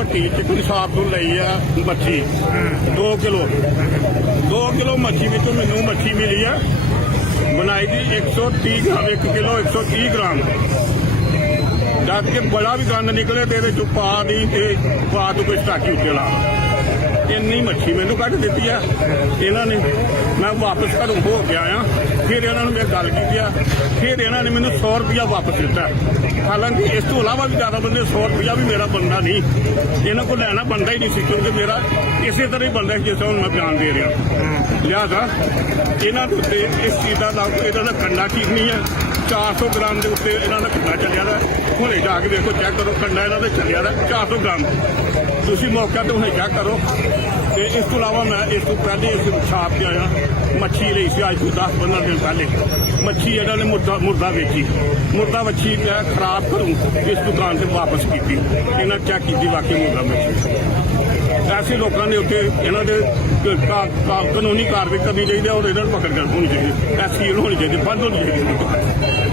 Bhatti chicken shop ਤੋਂ ਲਈ ਆ ਮੱਛੀ 2 ਕਿਲੋ ਮੱਛੀ ਵਿੱਚੋਂ ਮੈਨੂੰ ਮੱਛੀ ਮਿਲੀ ਆ ਬਣਾਈ ਦੀ 130 ਗ੍ਰਾਮ 1 ਕਿਲੋ 130 ਗ੍ਰਾਮ ਜਦ ਕਿ ਬੜਾ ਵੀ ਗੰਦ ਨਿਕਲੇ ਤੇ ਇਹਦੇ ਚੋਂ ਪਾ ਦੀ ਤੇ ਪਾ ਤੋਂ ਕੋਈ ਸਟਾਕੀ ਉੱਤੇ ਲਾ ਇੰਨੀ ਮੱਛੀ ਮੈਨੂੰ ਕੱਢ ਦਿੱਤੀ ਆ ਇਹਨਾਂ ਨੇ। ਮੈਂ ਵਾਪਸ ਘਰੋਂ ਹੋ ਕੇ ਆਇਆ, ਫਿਰ ਇਹਨਾਂ ਨੂੰ ਮੈਂ ਗੱਲ ਕੀਤੀ ਆ, ਫਿਰ ਇਹਨਾਂ ਨੇ ਮੈਨੂੰ 100 ਰੁਪਇਆ ਵਾਪਸ ਦਿੱਤਾ। ਹਾਲਾਂਕਿ ਇਸ ਤੋਂ ਇਲਾਵਾ ਵੀ ਜ਼ਿਆਦਾ ਬੰਦੇ 100 ਰੁਪਇਆ ਵੀ ਮੇਰਾ ਬਣਦਾ ਨਹੀਂ, ਇਹਨਾਂ ਕੋਲ ਲੈਣਾ ਬਣਦਾ ਹੀ ਨਹੀਂ ਸੀ ਕਿਉਂਕਿ ਮੇਰਾ ਇਸੇ ਤਰ੍ਹਾਂ ਹੀ ਬਣਦਾ ਜਿਸ ਤਰ੍ਹਾਂ ਮੈਂ ਬਿਆਨ ਦੇ ਰਿਹਾ। ਲਿਹਾਜ਼ਾ ਇਹਨਾਂ ਦੇ ਉੱਤੇ ਇਸ ਚੀਜ਼ ਦਾ ਇਹਦਾ ਦਾ ਕੰਡਾ ਠੀਕ ਨਹੀਂ ਹੈ। 400 ਗ੍ਰਾਮ ਦੇ ਉੱਤੇ ਇਹਨਾਂ ਦਾ ਕੰਡਾ ਚੱਲਿਆ ਦਾ, ਹੁਣੇ ਜਾ ਕੇ ਦੇਖੋ ਚੈੱਕ ਕਰੋ ਕੰਡਾ ਇਹਨਾਂ ਦਾ ਚੱਲਿਆ ਦਾ 400 ਗ੍ਰਾਮ। ਤੁਸੀਂ ਮੌਕਾ ਤੇ ਹੁਣੇ ਚੈੱਕ ਕਰੋ। ਤੇ ਇਸ ਤੋਂ ਇਲਾਵਾ ਮੈਂ ਇਸ ਤੋਂ ਪਹਿਲੇ ਇਸ ਛਾਪ ਕੇ ਆਇਆ, ਮੱਛੀ ਲਈ ਸੀ ਅੱਜ ਤੋਂ 10-15 ਦਿਨ ਪਹਿਲੇ ਮੱਛੀ ਇਹਨਾਂ ਨੇ ਮੁਰਦਾ ਵੇਚੀ। ਮੁਰਦਾ ਮੱਛੀ ਮੈਂ ਖਰਾਬ ਕਰੂੰ ਇਸ ਦੁਕਾਨ ਤੇ ਵਾਪਸ ਕੀਤੀ। ਇਹਨਾਂ ਚੈੱਕ ਕੀਤੀ ਵਾਕਈ ਮੁਰਦਾ ਮੱਛੀ। ਐਸੇ ਲੋਕਾਂ ਦੇ ਉੱਤੇ ਇਹਨਾਂ ਦੇ ਕਾਨੂੰਨੀ ਕਾਰਵਾਈ ਕਰਨੀ ਚਾਹੀਦੀ ਹੈ ਔਰ ਇਹਨਾਂ ਨੂੰ ਪਕੜ ਕਰ ਹੋਣੀ ਚਾਹੀਦੀ, ਐਸੀ ਹੋਣੀ ਚਾਹੀਦੀ, ਬੰਦ ਹੋਣੀ ਚਾਹੀਦੀ।